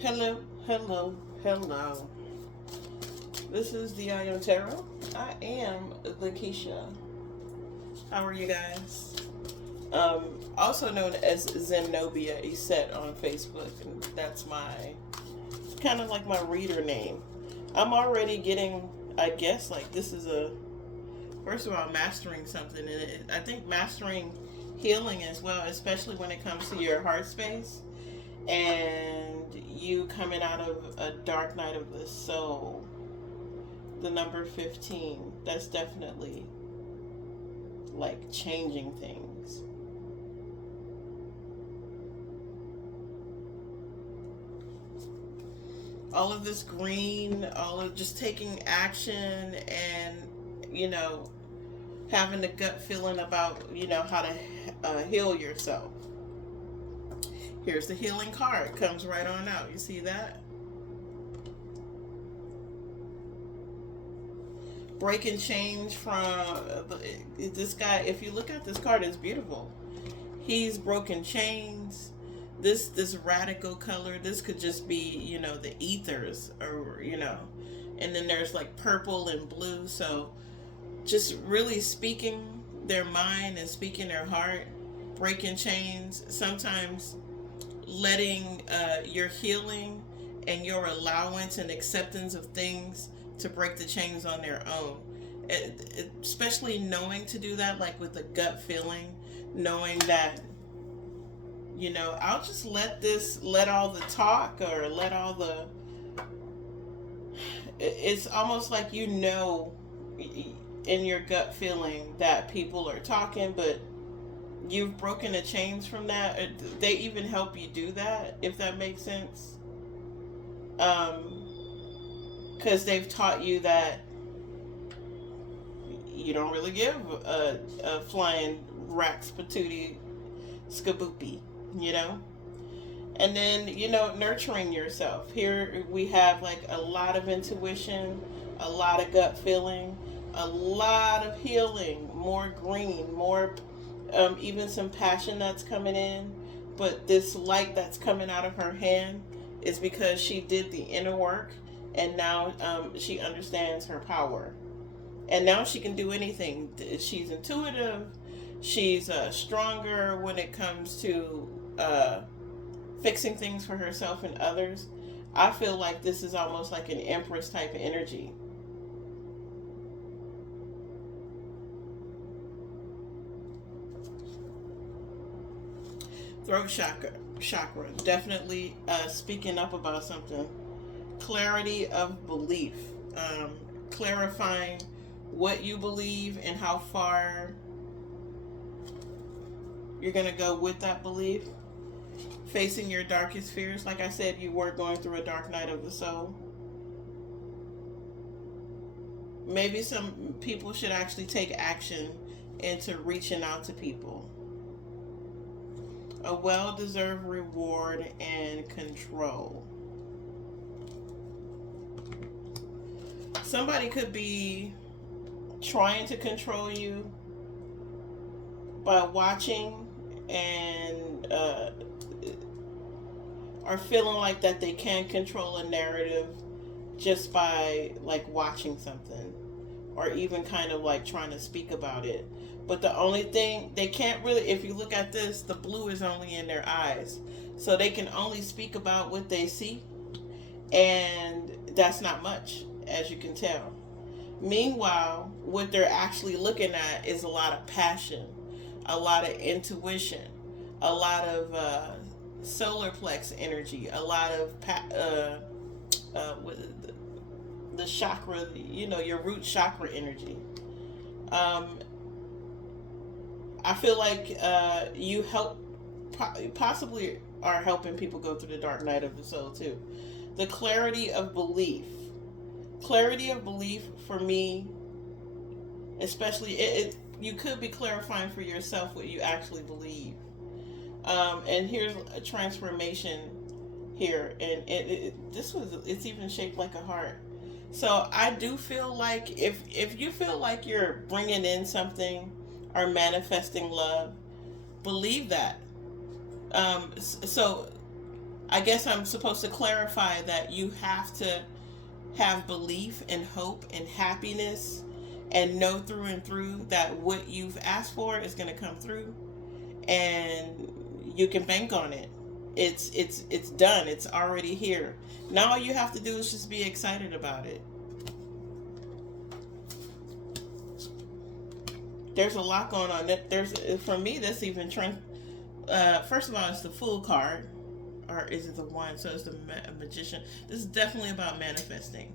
Hello, hello, hello. This is the Ion Tarot. I am Lakeisha. How are you guys? Also known as Zenobia Eset on Facebook, and that's my kind of like my reader name. I'm already getting, I guess, like this is a first of all mastering something, and I think mastering healing as well, especially when it comes to your heart space and you coming out of a dark night of the soul, the number 15, that's definitely like changing things. All of this green, all of just taking action and, you know, having the gut feeling about, how to heal yourself. Here's the healing card. Comes right on out. You see that? Breaking change from this guy. If you look at this card, it's beautiful. He's broken chains. This radical color. This could just be, the ethers, or and then there's like purple and blue. So just really speaking their mind and speaking their heart, breaking chains. Sometimes letting your healing and your allowance and acceptance of things to break the chains on their own. Especially knowing to do that, like with a gut feeling, knowing that, I'll just let all the talk, or let all the. It's almost like in your gut feeling that people are talking, but you've broken the chains from that. They even help you do that, if that makes sense. Because they've taught you that you don't really give a flying rax patootie skaboopy, you know? And then, nurturing yourself. Here we have like a lot of intuition, a lot of gut feeling, a lot of healing, more green, more even some passion that's coming in. But this light that's coming out of her hand is because she did the inner work, and now she understands her power. And now she can do anything. She's intuitive. She's stronger when it comes to fixing things for herself and others. I feel like this is almost like an empress type of energy. Throat chakra, definitely speaking up about something. Clarity of belief, clarifying what you believe and how far you're going to go with that belief. Facing your darkest fears. Like I said, you were going through a dark night of the soul. Maybe some people should actually take action into reaching out to people. A well-deserved reward and control. Somebody could be trying to control you by watching and are feeling like that they can control a narrative just by like watching something, or even kind of like trying to speak about it. But the only thing they can't really, if you look at this, the blue is only in their eyes. So they can only speak about what they see. And that's not much, as you can tell. Meanwhile, what they're actually looking at is a lot of passion, a lot of intuition, a lot of solar plex energy, a lot of the chakra, your root chakra energy. Um, I feel like you help, possibly are helping people go through the dark night of the soul too. The clarity of belief. Clarity of belief for me, especially, you could be clarifying for yourself what you actually believe. And here's a transformation here, and it's even shaped like a heart. So I do feel like if you feel like you're bringing in something or manifesting love, believe that. So I guess I'm supposed to clarify that you have to have belief and hope and happiness and know through and through that what you've asked for is going to come through, and you can bank on it. It's done. It's already here. Now all you have to do is just be excited about it. There's a lot going on. There's, for me, that's even first of all, it's the Fool card, or is it the one? So it's the Magician. This is definitely about manifesting,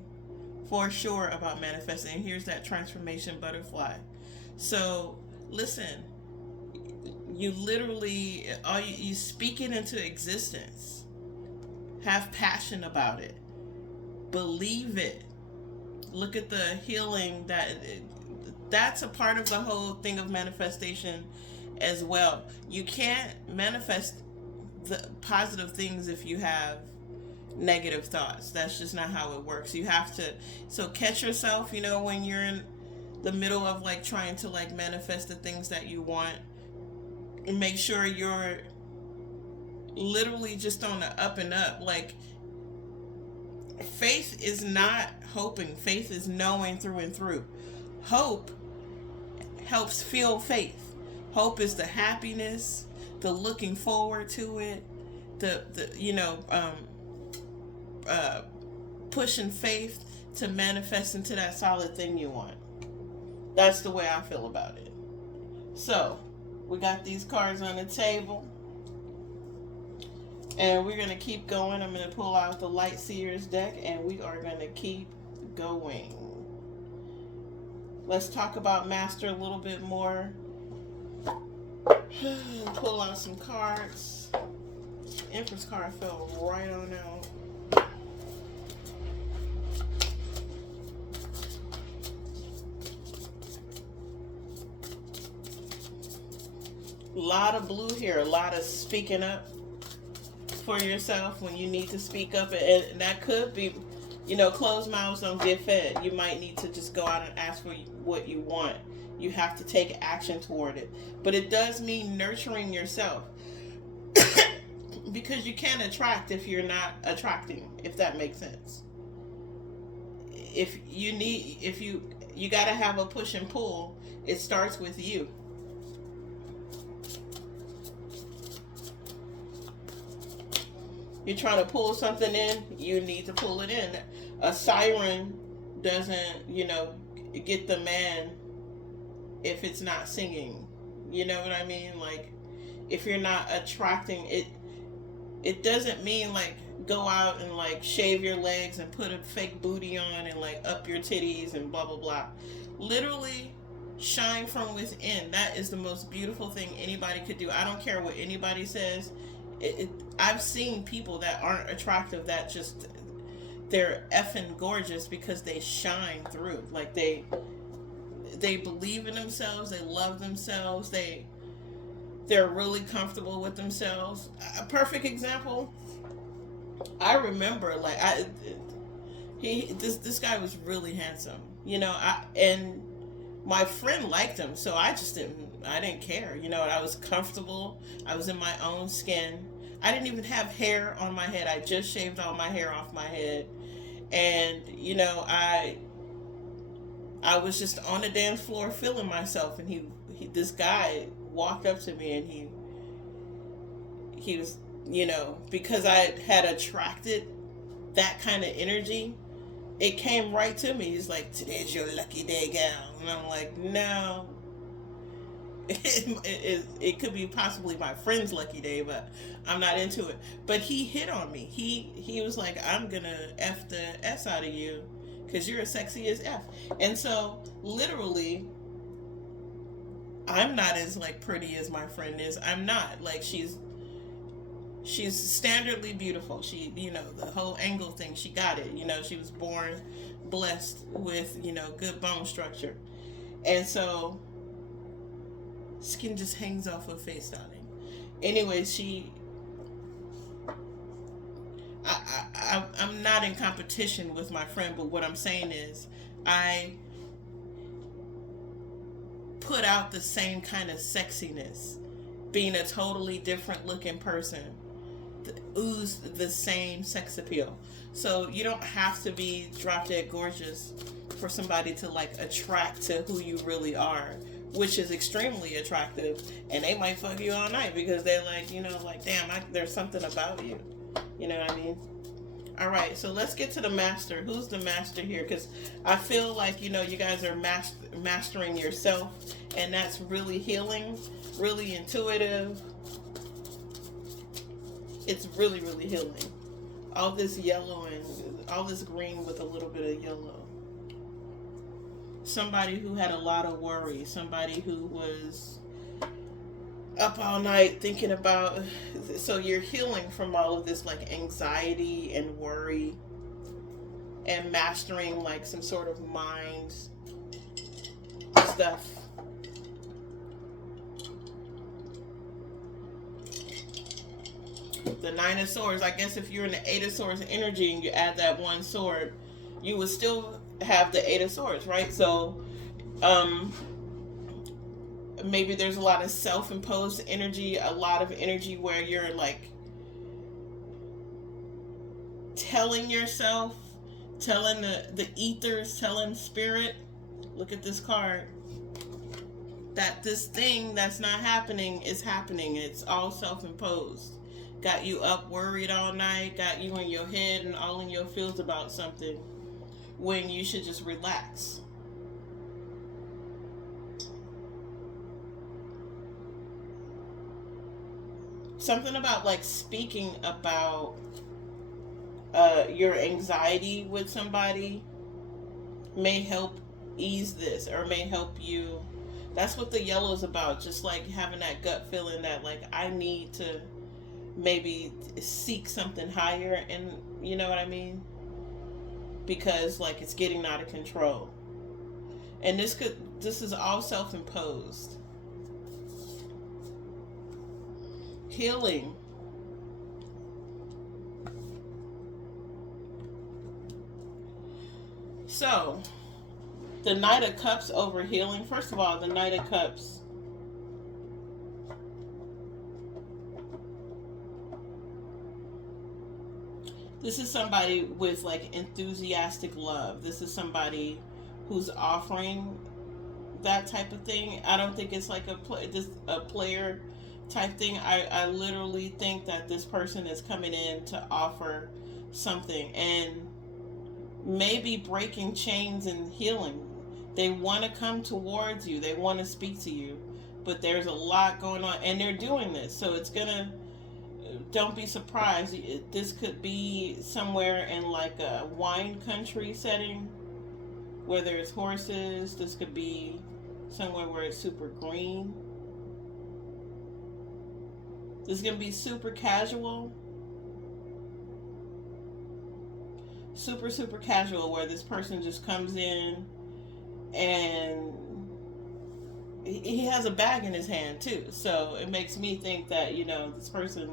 for sure about manifesting. Here's that transformation butterfly. So listen, you literally, you speak it into existence. Have passion about it. Believe it. Look at the healing that's a part of the whole thing of manifestation as well. You can't manifest the positive things if you have negative thoughts. That's just not how it works. You have to, so catch yourself, when you're in the middle of like trying to like manifest the things that you want, and make sure you're literally just on the up and up. Like, faith is not hoping, faith is knowing through and through. Hope helps fuel faith. Hope is the happiness, the looking forward to it, the pushing faith to manifest into that solid thing you want. That's the way I feel about it. So we got these cards on the table, and we're gonna keep going. I'm gonna pull out the Light Seers deck, and we are gonna keep going. Let's talk about Master a little bit more. Pull out some cards. Empress card fell right on out. A lot of blue here. A lot of speaking up for yourself when you need to speak up. And that could be, closed mouths don't get fed. You might need to just go out and ask for what you want. You have to take action toward it. But it does mean nurturing yourself. Because you can't attract if you're not attracting, if that makes sense. You got to have a push and pull. It starts with you. You're trying to pull something in, you need to pull it in. A siren doesn't, get the man if it's not singing. You know what I mean? Like, if you're not attracting it, it doesn't mean like go out and like shave your legs and put a fake booty on and like up your titties and blah blah blah. Literally shine from within. That is the most beautiful thing anybody could do. I don't care what anybody says. I've seen people that aren't attractive that just, they're effing gorgeous because they shine through. Like they believe in themselves, they love themselves, they're really comfortable with themselves. A perfect example, I remember like this guy was really handsome, and my friend liked him, so I didn't care. I was comfortable. I was in my own skin. I didn't even have hair on my head. I just shaved all my hair off my head. And, I was just on the dance floor feeling myself. And this guy walked up to me, and he was, because I had attracted that kind of energy, it came right to me. He's like, "Today's your lucky day, gal." And I'm like, no. It could be possibly my friend's lucky day, but I'm not into it. But he hit on me. He was like, "I'm gonna F the S out of you because you're as sexy as F." And so literally, I'm not as like pretty as my friend is. I'm not. Like, she's standardly beautiful. She, the whole angle thing, she got it. She was born blessed with, good bone structure. And so skin just hangs off her face, darling. Anyways, I'm not in competition with my friend, but what I'm saying is I put out the same kind of sexiness, being a totally different looking person. ooze the same sex appeal. So you don't have to be drop dead gorgeous for somebody to like attract to who you really are, which is extremely attractive, and they might fuck you all night because they're like, like, damn, there's something about you. You know what I mean? All right, so let's get to the master. Who's the master here? Because I feel like, you guys are mastering yourself, and that's really healing, really intuitive. It's really, really healing. All this yellow and all this green with a little bit of yellow. Somebody who had a lot of worry. Somebody who was up all night thinking about. So you're healing from all of this like anxiety and worry, and mastering like some sort of mind stuff. The Nine of Swords. I guess if you're in the Eight of Swords energy and you add that one sword, you would still have the Eight of Swords, right? So, maybe there's a lot of self-imposed energy, a lot of energy where you're like telling yourself, telling the ethers, telling spirit, look at this card, that this thing that's not happening is happening. It's all self-imposed. Got you up worried all night, got you in your head and all in your feels about something when you should just relax. Something about like speaking about your anxiety with somebody may help ease this, or may help you. That's what the yellow is about. Just like having that gut feeling that like I need to maybe seek something higher, and you know what I mean, because like it's getting out of control. And this is all self-imposed. Healing. So the Knight of Cups over healing. First of all, the Knight of Cups, this is somebody with like enthusiastic love. This is somebody who's offering that type of thing. I don't think it's like a player type thing. I literally think that this person is coming in to offer something, and maybe breaking chains and healing. They want to come towards you. They want to speak to you, but there's a lot going on, and they're doing this. So it's gonna. Don't be surprised. This could be somewhere in like a wine country setting where there's horses. This could be somewhere where it's super green. This is going to be super casual. Super, super casual, where this person just comes in and he has a bag in his hand too. So it makes me think that, this person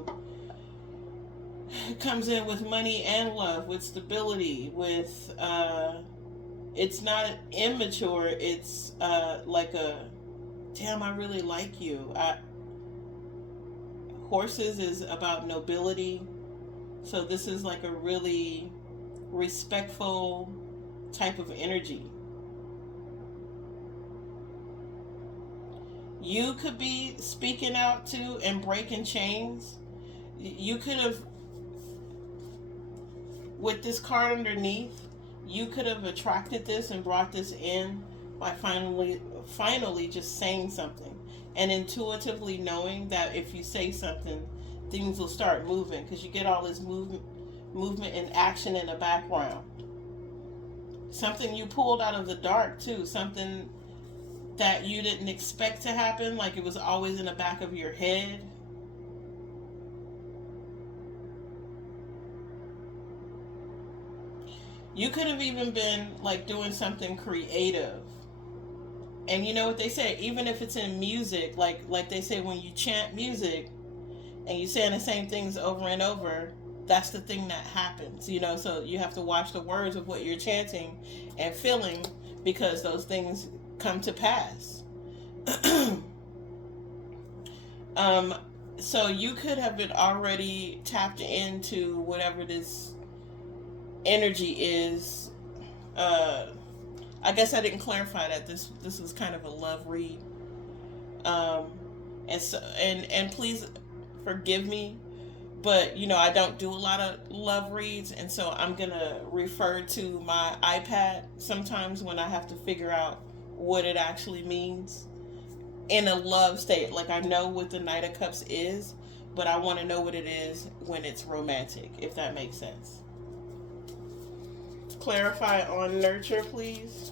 comes in with money and love, with stability, with it's not immature, it's like a damn, I really like you. Horses is about nobility, so this is like a really respectful type of energy. You could be speaking out too and breaking chains. You could have, with this card underneath, you could have attracted this and brought this in by finally just saying something, and intuitively knowing that if you say something, things will start moving, because you get all this movement and action in the background. Something you pulled out of the dark too, something that you didn't expect to happen, like it was always in the back of your head. You could have even been like doing something creative. And you know what they say, even if it's in music, like they say, when you chant music and you're saying the same things over and over, that's the thing that happens, so you have to watch the words of what you're chanting and feeling, because those things come to pass. So you could have been already tapped into whatever this energy is. Uh, I guess I didn't clarify that this was kind of a love read. Um, and please forgive me, but I don't do a lot of love reads, and so I'm gonna refer to my iPad sometimes when I have to figure out what it actually means in a love state. Like, I know what the Knight of Cups is, but I want to know what it is when it's romantic, if that makes sense. Clarify on nurture, please.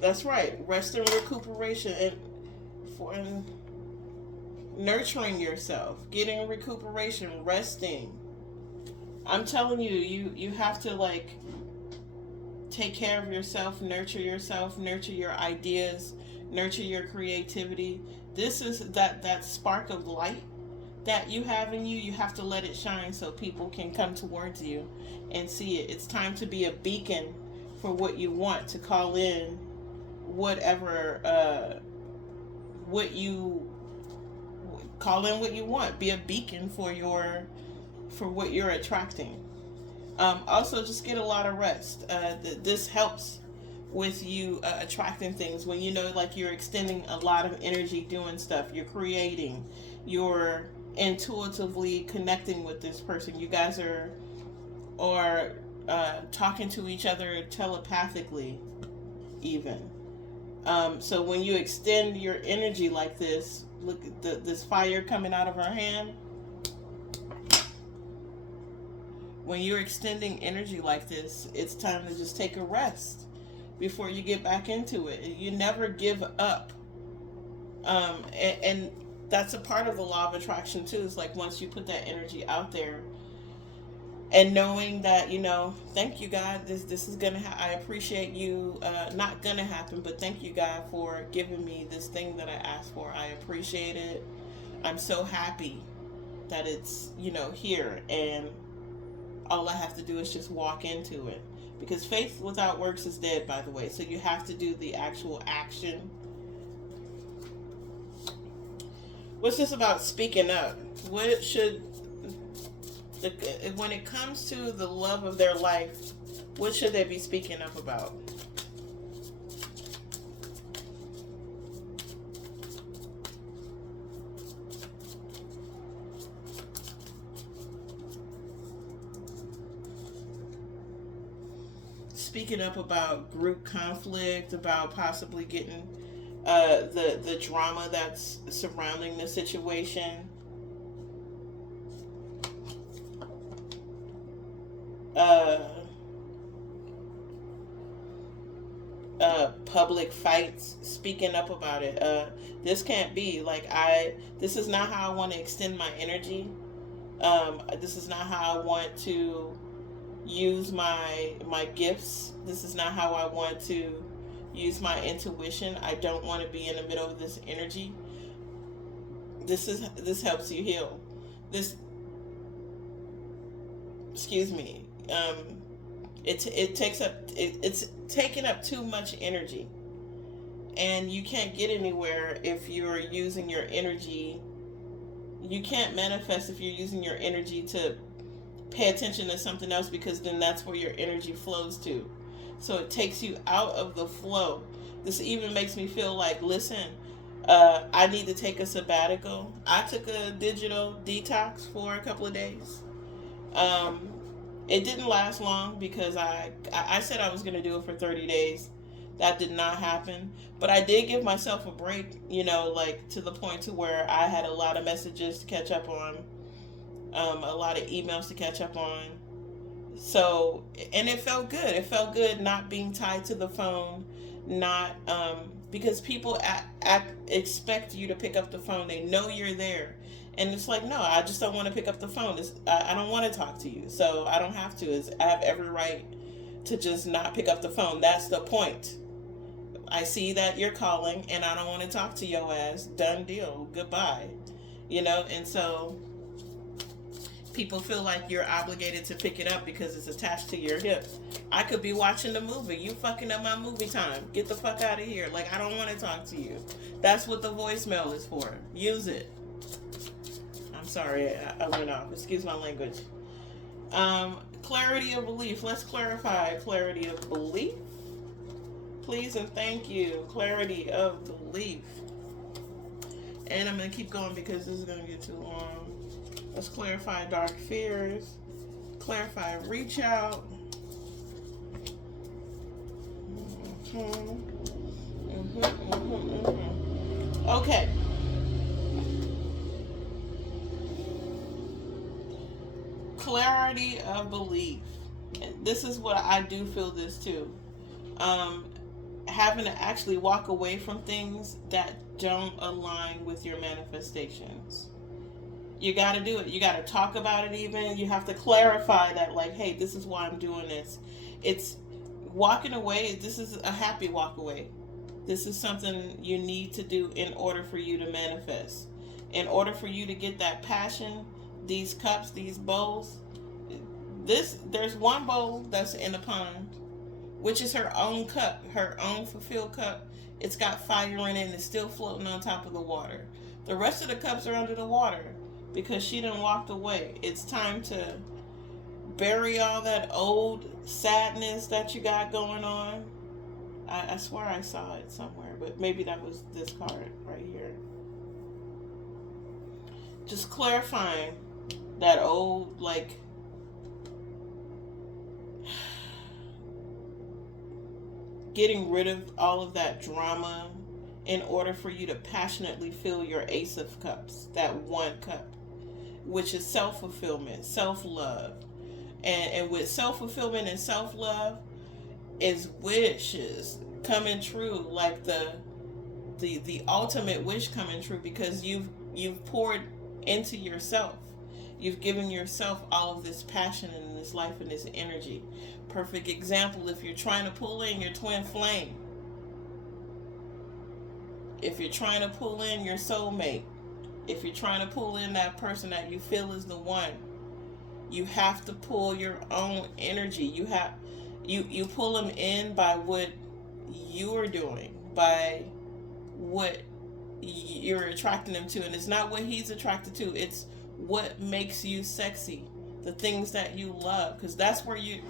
That's right. Rest and recuperation, and for nurturing yourself, getting recuperation, resting. I'm telling you, you have to, like, take care of yourself, nurture your ideas, nurture your creativity. This is that spark of light that you have in you. You have to let it shine so people can come towards you and see it. It's time to be a beacon for what you want, to call in whatever what you call in what you want. Be a beacon for what you're attracting. Also, just get a lot of rest. This helps with you attracting things when like, you're extending a lot of energy doing stuff. You're creating. You're intuitively connecting with this person. You guys are talking to each other telepathically, even. So when you extend your energy like this, look at this fire coming out of her hand. When you're extending energy like this, it's time to just take a rest before you get back into it. You never give up. And that's a part of the law of attraction too. It's like, once you put that energy out there, and knowing that, thank you, God, this is gonna I appreciate you, not gonna happen, but thank you, God, for giving me this thing that I asked for. I appreciate it. I'm so happy that it's here, and all I have to do is just walk into it, because faith without works is dead, by the way. So you have to do the actual action. What's this about speaking up? What should when it comes to the love of their life, what should they be speaking up about? Speaking up about group conflict, about possibly getting the drama that's surrounding the situation. Uh, Public fights, speaking up about it. This can't be like, this is not how I want to extend my energy. This is not how I want to use my gifts. This is not how I want to use my intuition. I don't want to be in the middle of this energy. This helps you heal. This, excuse me. It takes up it's taking up too much energy, and you can't get anywhere if you're using your energy. You can't manifest if you're using your energy to pay attention to something else, because then that's where your energy flows to. So it takes you out of the flow. This even makes me feel like, listen, I need to take a sabbatical. I took a digital detox for a couple of days. It didn't last long, because I said I was going to do it for 30 days. That did not happen. But I did give myself a break, like, to the point to where I had a lot of messages to catch up on, a lot of emails to catch up on. So, and it felt good. It felt good not being tied to the phone, not, because people expect you to pick up the phone. They know you're there. And it's like, no, I just don't want to pick up the phone. I don't want to talk to you. So I don't have to. I have every right to just not pick up the phone. That's the point. I see that you're calling, and I don't want to talk to your ass. Done deal. Goodbye. And so People feel like you're obligated to pick it up because it's attached to your hip. I could be watching the movie. You fucking up my movie time. Get the fuck out of here. Like, I don't want to talk to you. That's what the voicemail is for. Use it. I'm sorry, I went off. Excuse my language. Clarity of belief. Let's clarify clarity of belief. Please and thank you. Clarity of belief. And I'm going to keep going because this is going to get too long. Let's clarify dark fears. Clarify reach out. Okay. Clarity of belief. And this is what I do feel this too. Having to actually walk away from things that don't align with your manifestations. You got to do it. You got to talk about it even. You have to clarify that, like, hey, this is why I'm doing this. It's walking away. This is a happy walk away. This is something you need to do in order for you to manifest. In order for you to get that passion, these cups, these bowls. There's one bowl that's in the pond, which is her own cup, her own fulfilled cup. It's got fire in it and it's still floating on top of the water. The rest of the cups are under the water because she done walked away. It's time to bury all that old sadness that you got going on. I swear I saw it somewhere, but maybe that was this card right here. Just clarifying that old, like, getting rid of all of that drama in order for you to passionately fill your Ace of Cups, that one cup, which is self-fulfillment, self-love. And with self-fulfillment and self-love is wishes coming true, like the ultimate wish coming true, because you've poured into yourself. You've given yourself all of this passion and this life and this energy. Perfect example, if you're trying to pull in your twin flame, if you're trying to pull in your soulmate, if you're trying to pull in that person that you feel is the one, you have to pull your own energy. You pull them in by what you're doing, by what you're attracting them to. And it's not what he's attracted to, it's what makes you sexy, the things that you love, because that's where you're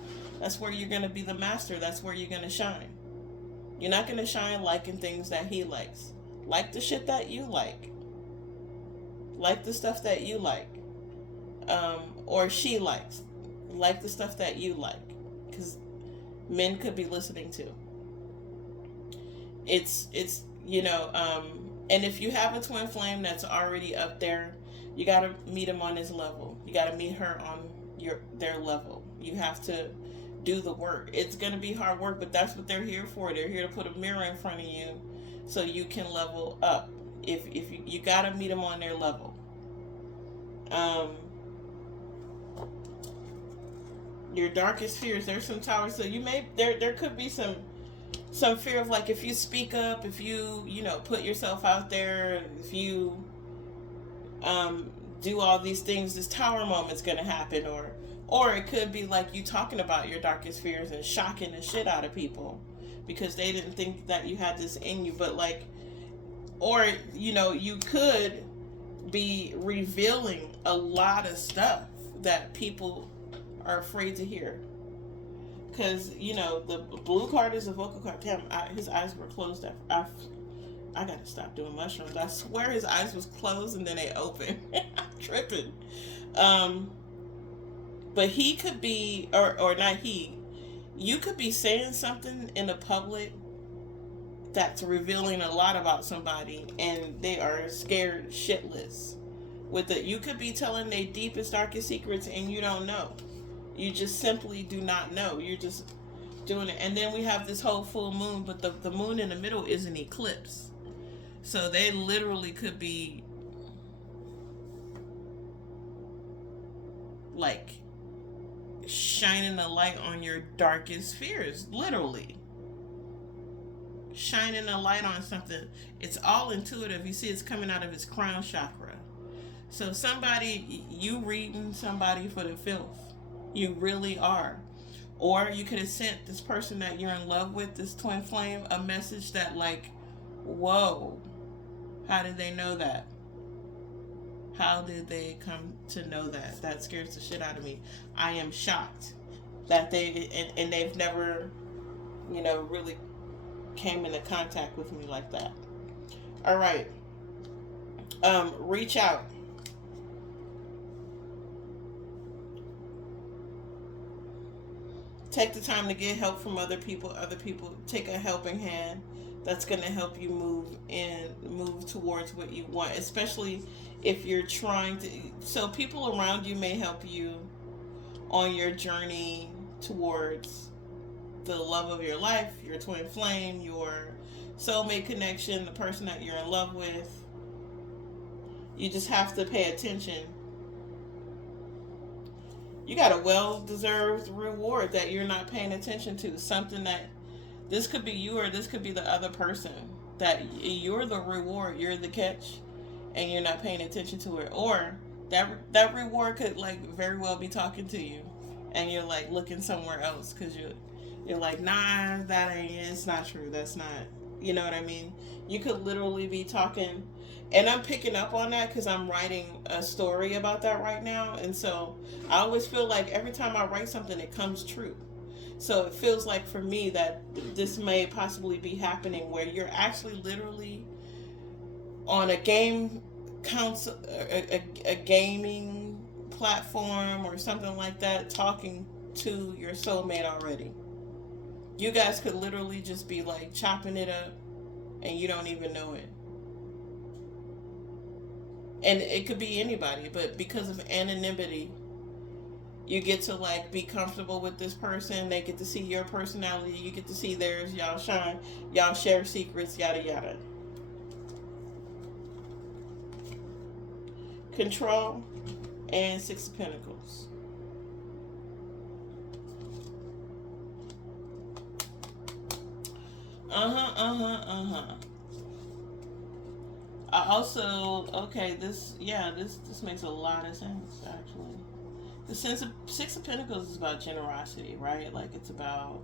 going to be the master. That's where you're going to shine. You're not going to shine liking things that he likes. Like the shit that you like the stuff that you like, or she likes, like the stuff that you like, because men could be listening to. It's and if you have a twin flame that's already up there, you got to meet him on his level. You got to meet her on their level. You have to do the work. It's going to be hard work, but that's what they're here for. They're here to put a mirror in front of you so you can level up. If you got to meet them on their level. Your darkest fears. There's some towers, so you may there could be some fear of, like, if you speak up, if you put yourself out there, if you do all these things, this tower moment's gonna happen, or it could be like you talking about your darkest fears and shocking the shit out of people because they didn't think that you had this in you. But like, or you could be revealing a lot of stuff that people are afraid to hear, because the blue card is a vocal card. Damn, his eyes were closed. I gotta stop doing mushrooms. I swear his eyes was closed and then they opened. I'm tripping. But he could be, or not he, you could be saying something in the public that's revealing a lot about somebody and they are scared shitless with it. You could be telling their deepest, darkest secrets and you don't know. You just simply do not know. You're just doing it. And then we have this whole full moon, but the moon in the middle is an eclipse. So they literally could be like shining a light on your darkest fears, literally. Shining a light on something. It's all intuitive. You see, it's coming out of his crown chakra. So somebody, you reading somebody for the filth. You really are. Or you could have sent this person that you're in love with, this twin flame, a message that like, whoa, how did they know that? How did they come to know that? That scares the shit out of me. I am shocked that and they've never, really came into contact with me like that. All right. Reach out. Take the time to get help from other people. Other people take a helping hand. That's going to help you move towards what you want, especially if you're trying to. So people around you may help you on your journey towards the love of your life, your twin flame, your soulmate connection, the person that you're in love with. You just have to pay attention. You got a well-deserved reward that you're not paying attention to. Something that this could be you or this could be the other person. That you're the reward, you're the catch, and you're not paying attention to it. Or that reward could like very well be talking to you, and you're like looking somewhere else because you're like, nah, that ain't it. It's not true. That's not. You know what I mean? You could literally be talking, and I'm picking up on that because I'm writing a story about that right now, and so I always feel like every time I write something, it comes true. So it feels like for me that this may possibly be happening where you're actually literally on a game council, a gaming platform or something like that, talking to your soulmate already. You guys could literally just be like chopping it up and you don't even know it. And it could be anybody, but because of anonymity, you get to like be comfortable with this person. They get to see your personality. You get to see theirs. Y'all shine. Y'all share secrets. Yada yada. Control and Six of Pentacles. I also this makes a lot of sense actually. The sense of Six of Pentacles is about generosity, right? Like it's about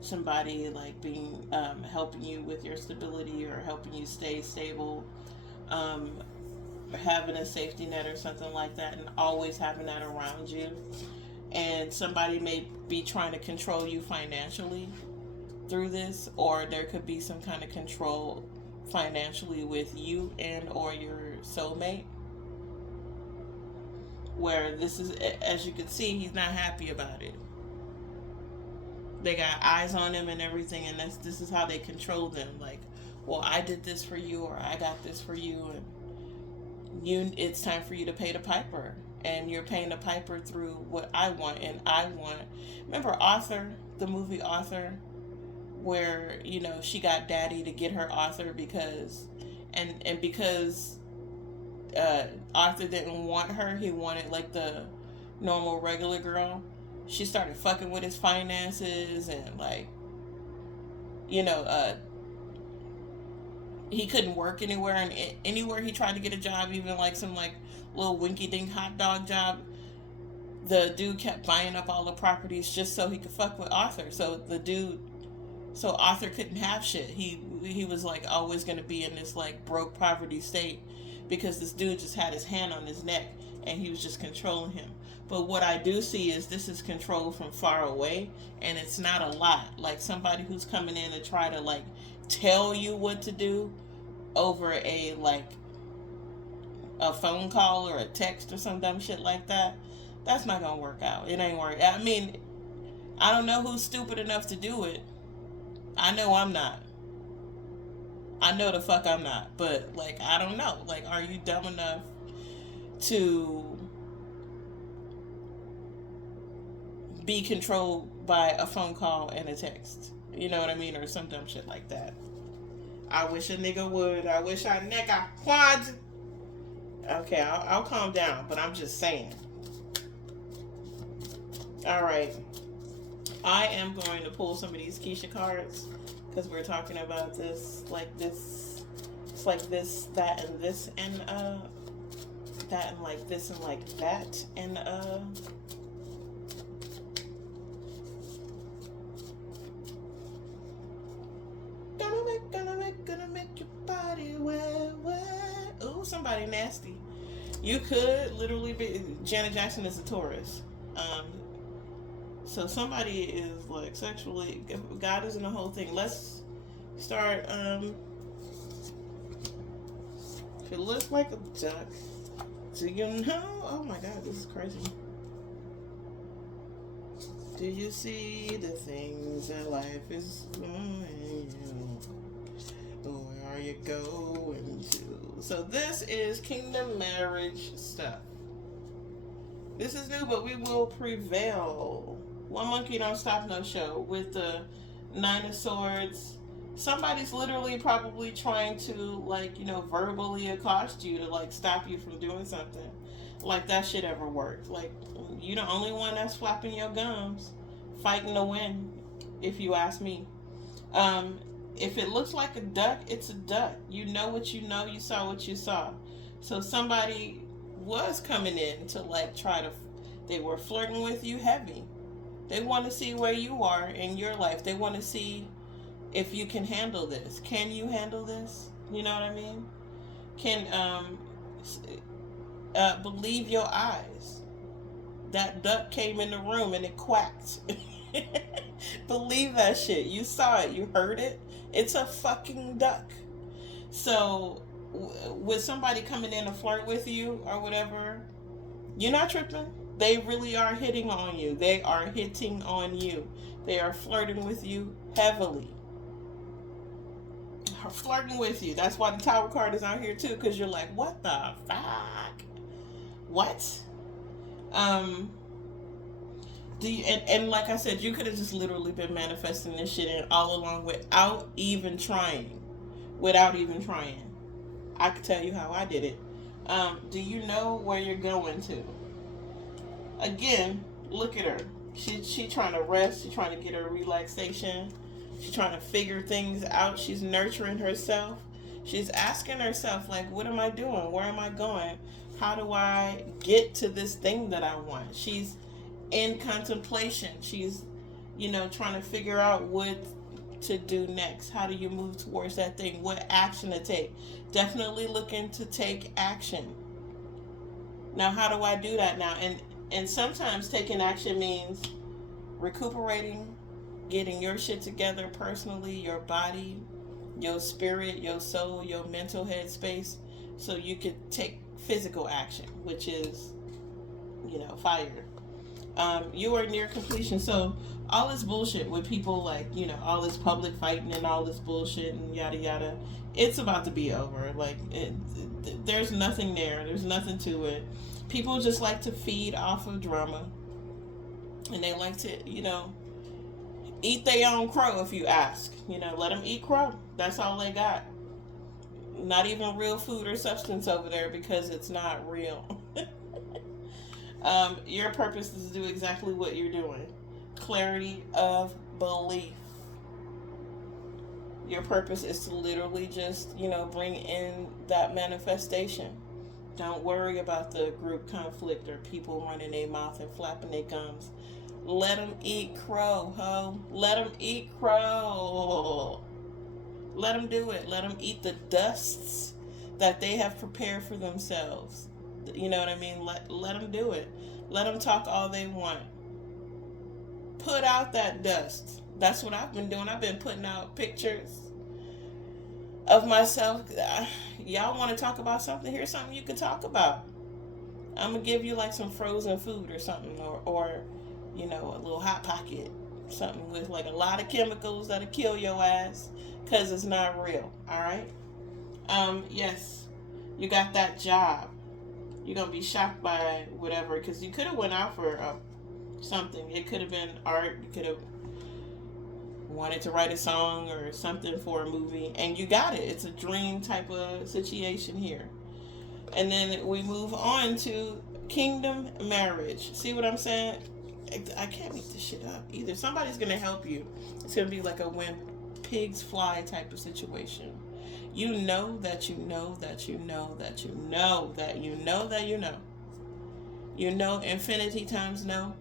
somebody like being helping you with your stability or helping you stay stable, um, having a safety net or something like that, and always having that around you. And somebody may be trying to control you financially through this, or there could be some kind of control financially with you and or your soulmate, where this is, as you can see, he's not happy about it. They got eyes on him and everything, and this is how they control them. Like, well, I did this for you, or I got this for you, and it's time for you to pay the piper, and you're paying the piper through what I want. And I want, remember Arthur, the movie Arthur, where she got daddy to get her Arthur because because Arthur didn't want her, he wanted like the normal regular girl. She started fucking with his finances, and like he couldn't work anywhere, and anywhere he tried to get a job, even like some like little winky dink hot dog job, the dude kept buying up all the properties just so he could fuck with Arthur. So Arthur couldn't have shit. He was like always going to be in this like broke poverty state because this dude just had his hand on his neck and he was just controlling him. But what I do see is this is control from far away, and it's not a lot. Like somebody who's coming in to try to like tell you what to do over a phone call or a text or some dumb shit like that. That's not gonna work out. It ain't work. I mean, I don't know who's stupid enough to do it. I know I'm not. I know the fuck I'm not. But like, I don't know. Like, are you dumb enough to be controlled by a phone call and a text? You know what I mean? Or some dumb shit like that. I wish a nigga would. I wish a nigga would. Okay, I'll calm down, but I'm just saying. Alright. I am going to pull some of these Keisha cards because we're talking about this, like this, it's like this, that, and this, and that and like this and like that. And gonna make your body wet, wet. Ooh, somebody nasty. You could literally be. Janet Jackson is a Taurus. So somebody is like sexually. God is in the whole thing. Let's start. If it looks like a duck, do you know? Oh my God, this is crazy. Do you see the things that life is going you? Where are you going to? So this is kingdom marriage stuff. This is new, but we will prevail. One monkey don't stop no show with the Nine of Swords. Somebody's literally probably trying to, like, verbally accost you to, like, stop you from doing something. Like, that shit ever worked. Like, you the only one that's flapping your gums, fighting to win, if you ask me. If it looks like a duck, it's a duck. You know what you know. You saw what you saw. So somebody was coming in to, like, they were flirting with you heavy. They want to see where you are in your life. They want to see if you can handle this. Can you handle this? You know what I mean? Can, believe your eyes. That duck came in the room and it quacked. Believe that shit. You saw it. You heard it. It's a fucking duck. So, with somebody coming in to flirt with you or whatever, you're not tripping. They really are hitting on you. They are hitting on you. They are flirting with you heavily. Flirting with you. That's why the Tower card is out here too, because you're like, what the fuck? What? And like I said, you could have just literally been manifesting this shit in all along without even trying. I could tell you how I did it. Do you know where you're going to? Again, look at her. She trying to rest. She's trying to get her relaxation. She's trying to figure things out. She's nurturing herself. She's asking herself, like, what am I doing? Where am I going? How do I get to this thing that I want? She's in contemplation. She's, trying to figure out what to do next. How do you move towards that thing? What action to take? Definitely looking to take action. Now, how do I do that now? And sometimes taking action means recuperating, getting your shit together personally, your body, your spirit, your soul, your mental headspace, so you could take physical action, which is, fire. You are near completion. So all this bullshit with people like, all this public fighting and all this bullshit and yada yada, it's about to be over. Like, there's nothing there. There's nothing to it. People just like to feed off of drama. And they like to, eat their own crow, if you ask. Let them eat crow. That's all they got. Not even real food or substance over there, because it's not real. Your purpose is to do exactly what you're doing. Clarity of belief. Your purpose is to literally just, bring in that manifestation. Don't worry about the group conflict or people running their mouth and flapping their gums. Let them eat crow, ho. Let them eat crow. Let them do it. Let them eat the dusts that they have prepared for themselves. You know what I mean? Let them do it. Let them talk all they want. Put out that dust. That's what I've been doing. I've been putting out pictures of myself. Y'all want to talk about something? Here's something you can talk about. I'm going to give you like some frozen food or something, or a little Hot Pocket, something with like a lot of chemicals that'll kill your ass, because it's not real. All right. Yes, you got that job. You're gonna be shocked by whatever, because you could have went out for something. It could have been art. You could have wanted to write a song or something for a movie, and you got it. It's a dream type of situation here. And then we move on to kingdom marriage. See what I'm saying? I can't make this shit up either. Somebody's gonna help you. It's gonna be like a when pigs fly type of situation. You know that you know that you know that you know that you know that you know. You know infinity times no.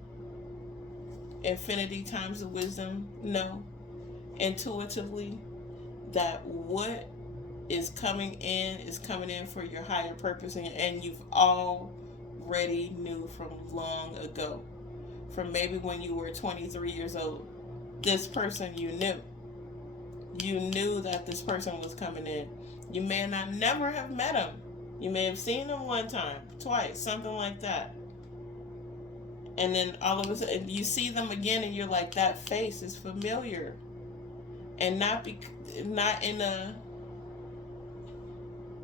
Infinity times the wisdom no. Intuitively that what is coming in for your higher purpose, and you've already knew from long ago, from maybe when you were 23 years old. This person you knew that this person was coming in. You may not never have met him. You may have seen him one time, twice, something like that. And then all of a sudden you see them again and you're like, that face is familiar. And not in a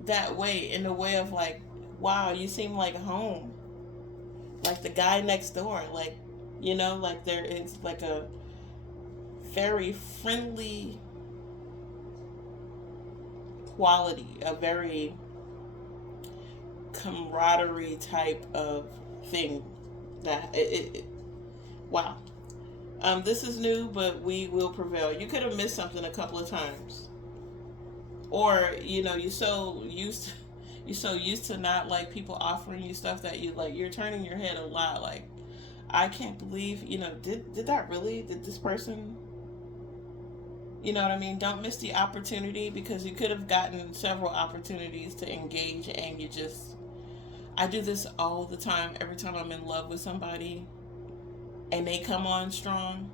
that way, in a way of like, wow, you seem like home. Like the guy next door, like, like there is like a very friendly quality, a very camaraderie type of thing that wow. This is new, but we will prevail. You could have missed something a couple of times, or you're so used to not like people offering you stuff that you like. You're turning your head a lot. Like, I can't believe, did that really? Did this person? You know what I mean? Don't miss the opportunity, because you could have gotten several opportunities to engage, and you just. I do this all the time. Every time I'm in love with somebody, and they come on strong,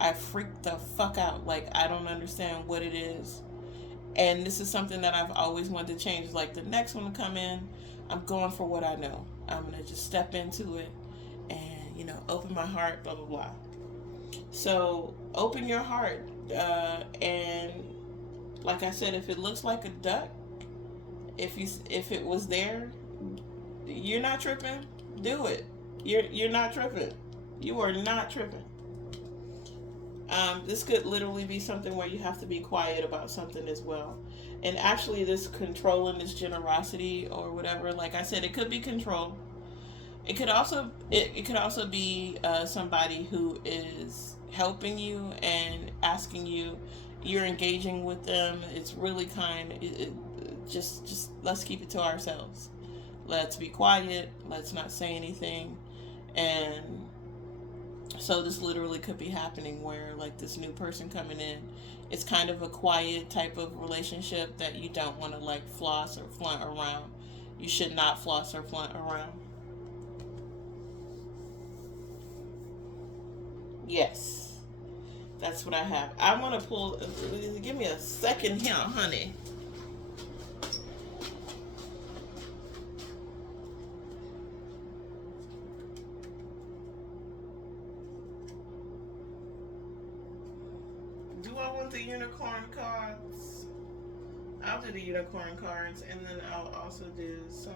I freak the fuck out. Like, I don't understand what it is. And this is something that I've always wanted to change. Like, the next one to come in, I'm going for what I know. I'm going to just step into it and, open my heart, blah, blah, blah. So, open your heart. And like I said, if it looks like a duck, if it was there, you're not tripping, do it. You're not tripping. You are not tripping. This could literally be something where you have to be quiet about something as well. And actually, this control and this generosity or whatever, like I said, it could be control. It could also be somebody who is helping you and asking you. You're engaging with them. It's really kind. Just let's keep it to ourselves. Let's be quiet. Let's not say anything. And so this literally could be happening where, like, this new person coming in, it's kind of a quiet type of relationship that you don't want to like floss or flaunt around. You should not floss or flaunt around. Yes, that's what I have. I want to pull. Give me a second here, honey. Do I want the unicorn cards? I'll do the unicorn cards, and then I'll also do some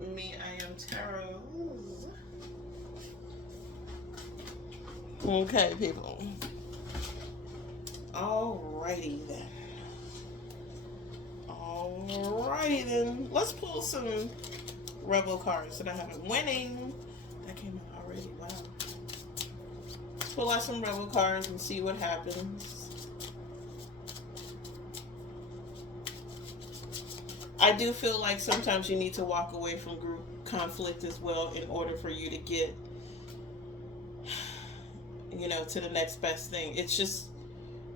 of Me I Am Tarot. Okay, people. Alrighty then. Alrighty then. Let's pull some Rebel cards that I haven't. Winning. That came out already. Wow. Let's pull out some Rebel cards and see what happens. I do feel like sometimes you need to walk away from group conflict as well in order for you to get, to the next best thing. It's just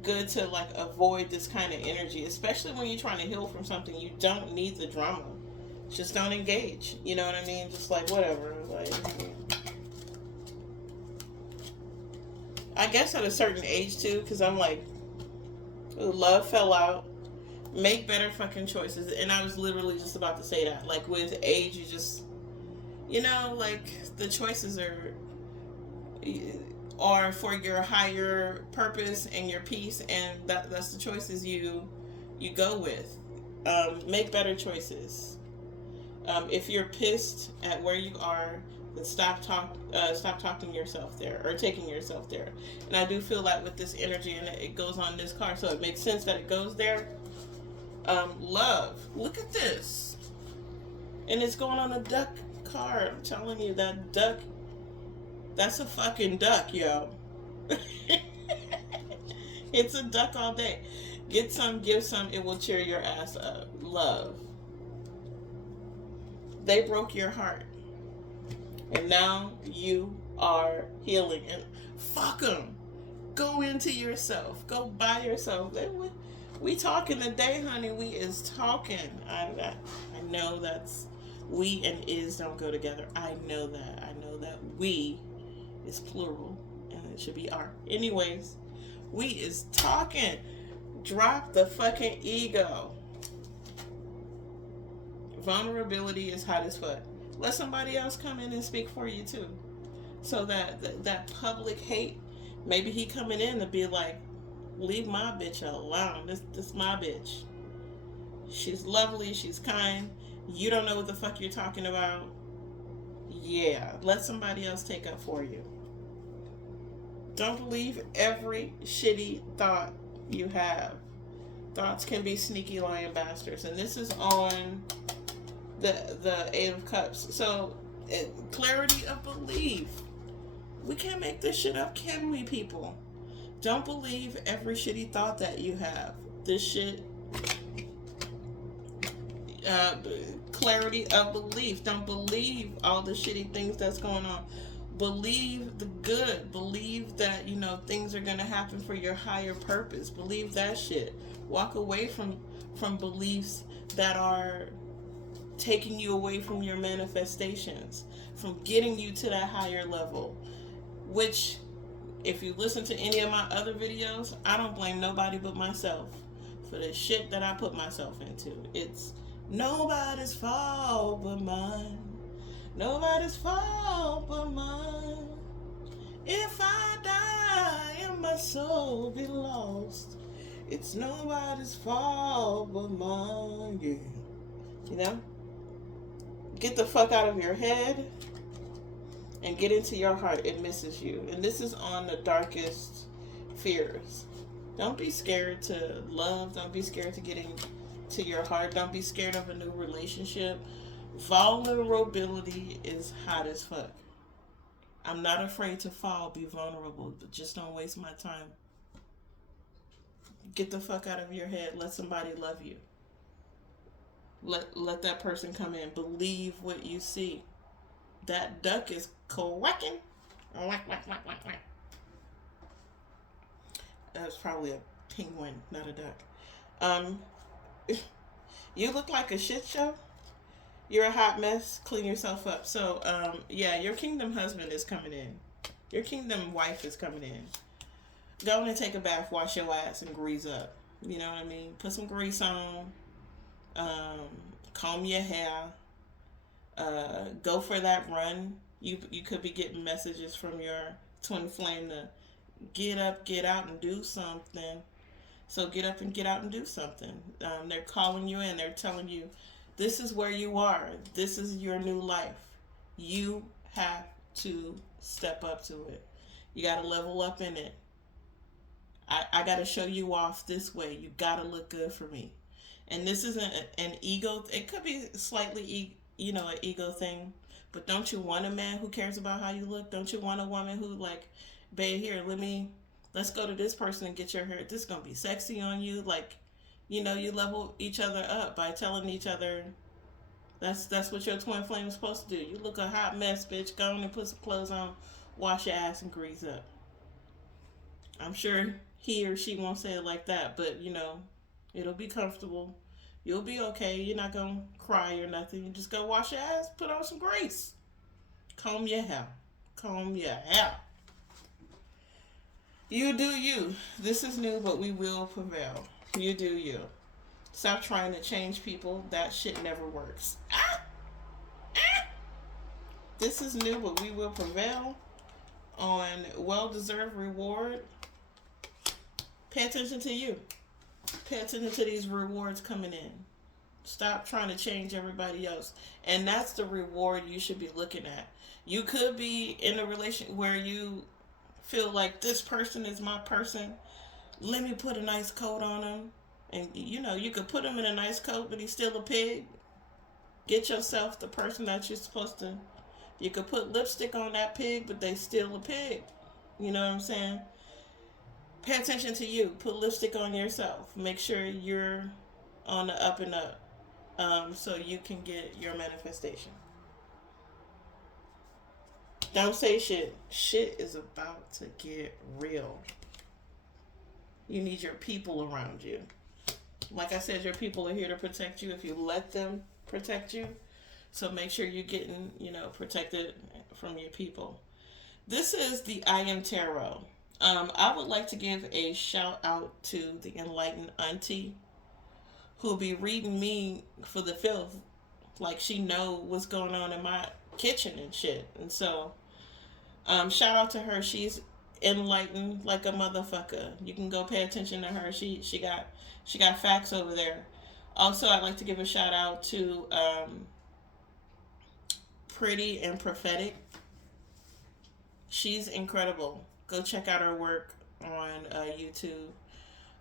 good to like avoid this kind of energy, especially when you're trying to heal from something. You don't need the drama. Just don't engage. You know what I mean? Just like whatever. Like, I guess at a certain age too, because I'm like, ooh, love fell out. Make better fucking choices. And I was literally just about to say that. Like, with age, you just, like, the choices are for your higher purpose and your peace, and that's the choices you go with. Make better choices. If you're pissed at where you are, then stop talking yourself there, or taking yourself there. And I do feel that with this energy, and it goes on this card, so it makes sense that it goes there. Love. Look at this. And it's going on a duck card. I'm telling you, that duck, that's a fucking duck, yo. It's a duck all day. Get some, give some, it will cheer your ass up. Love. They broke your heart. And now you are healing. And fuck them. Go into yourself. Go by yourself. We talking today, honey. We is talking. I know that's we and is don't go together. I know that. I know that we is plural and it should be our. Anyways, we is talking. Drop the fucking ego. Vulnerability is hot as fuck. Let somebody else come in and speak for you too. So that public hate, maybe he coming in to be like, leave my bitch alone. This my bitch. She's lovely, she's kind. You don't know what the fuck you're talking about. Yeah, let somebody else take up for you. Don't believe every shitty thought you have. Thoughts can be sneaky lying bastards. And this is on the Eight of Cups. So, clarity of belief. We can't make this shit up, can we, people? Don't believe every shitty thought that you have. This shit, clarity of belief. Don't believe all the shitty things that's going on. Believe the good. Believe that, things are going to happen for your higher purpose. Believe that shit. Walk away from beliefs that are taking you away from your manifestations, from getting you to that higher level. Which, if you listen to any of my other videos, I don't blame nobody but myself for the shit that I put myself into. It's nobody's fault but mine. Nobody's fault but mine. If I die and my soul be lost, it's nobody's fault but mine. Yeah. Get the fuck out of your head and get into your heart. It misses you. And this is on the darkest fears. Don't be scared to love. Don't be scared to get into your heart. Don't be scared of a new relationship. Vulnerability is hot as fuck. I'm not afraid to fall, be vulnerable, but just don't waste my time. Get the fuck out of your head. Let somebody love you. Let that person come in. Believe what you see. That duck is quacking. Quack, quack, quack, quack, quack. That's probably a penguin, not a duck. You look like a shit show. You're a hot mess. Clean yourself up. So, your kingdom husband is coming in. Your kingdom wife is coming in. Go in and take a bath, wash your ass, and grease up. You know what I mean? Put some grease on. Comb your hair. Go for that run. You could be getting messages from your twin flame to get up, get out, and do something. So get up and get out and do something. They're calling you in. They're telling you, this is where you are. This is your new life. You have to step up to it. You got to level up in it. I got to show you off this way. You got to look good for me. And this isn't an ego. It could be slightly, an ego thing. But don't you want a man who cares about how you look? Don't you want a woman who like, babe, here, let's go to this person and get your hair. This is going to be sexy on you. Like, you level each other up by telling each other that's what your twin flame is supposed to do. You look a hot mess, bitch. Go on and put some clothes on, wash your ass, and grease up. I'm sure he or she won't say it like that, but, it'll be comfortable. You'll be okay. You're not going to cry or nothing. You just go wash your ass, put on some grease. Comb your hair. You do you. This is new, but we will prevail. You do you. Stop trying to change people. That shit never works. This is new, but we will prevail. On well-deserved reward. Pay attention to you. Pay attention to these rewards coming in. Stop trying to change everybody else. And that's the reward you should be looking at. You could be in a relation where you feel like this person is my person. Let me put a nice coat on him. And, you could put him in a nice coat, but he's still a pig. Get yourself the person that you're supposed to. You could put lipstick on that pig, but they still a pig. You know what I'm saying? Pay attention to you. Put lipstick on yourself. Make sure you're on the up and up, so you can get your manifestation. Don't say shit. Shit is about to get real. You need your people around you. Like I said, your people are here to protect you if you let them protect you. So make sure you're getting, protected from your people. This is the I Am Tarot. I would like to give a shout out to the enlightened auntie who'll be reading me for the filth. Like she know what's going on in my kitchen and shit. And so, shout out to her. She's enlightened like a motherfucker. You can go pay attention to her. She got facts over there. Also, I'd like to give a shout out to Pretty and Prophetic. She's incredible. Go check out her work on YouTube.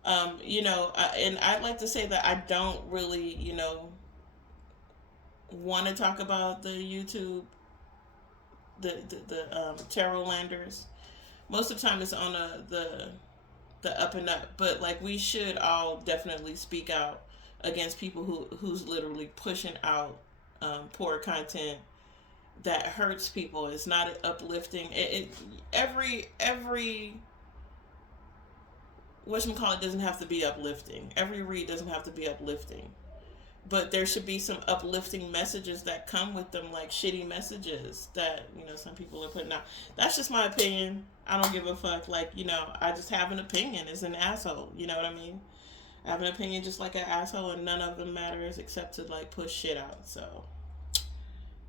And I'd like to say that I don't really, want to talk about the YouTube, the tarot landers. Most of the time, it's on the up and up. But like, we should all definitely speak out against people who's literally pushing out poor content that hurts people. It's not uplifting. Every whatchamacallit doesn't have to be uplifting. Every read doesn't have to be uplifting. But there should be some uplifting messages that come with them, like shitty messages that, some people are putting out. That's just my opinion. I don't give a fuck. Like, I just have an opinion as an asshole. You know what I mean? I have an opinion just like an asshole, and none of them matters except to, like, push shit out. So,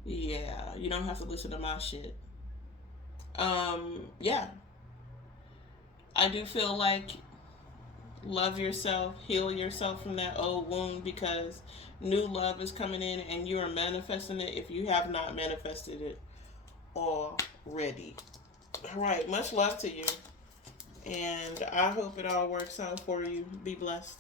yeah, you don't have to listen to my shit. Yeah. I do feel like love yourself, heal yourself from that old wound, because new love is coming in and you are manifesting it if you have not manifested it already. All right, much love to you. And I hope it all works out for you. Be blessed.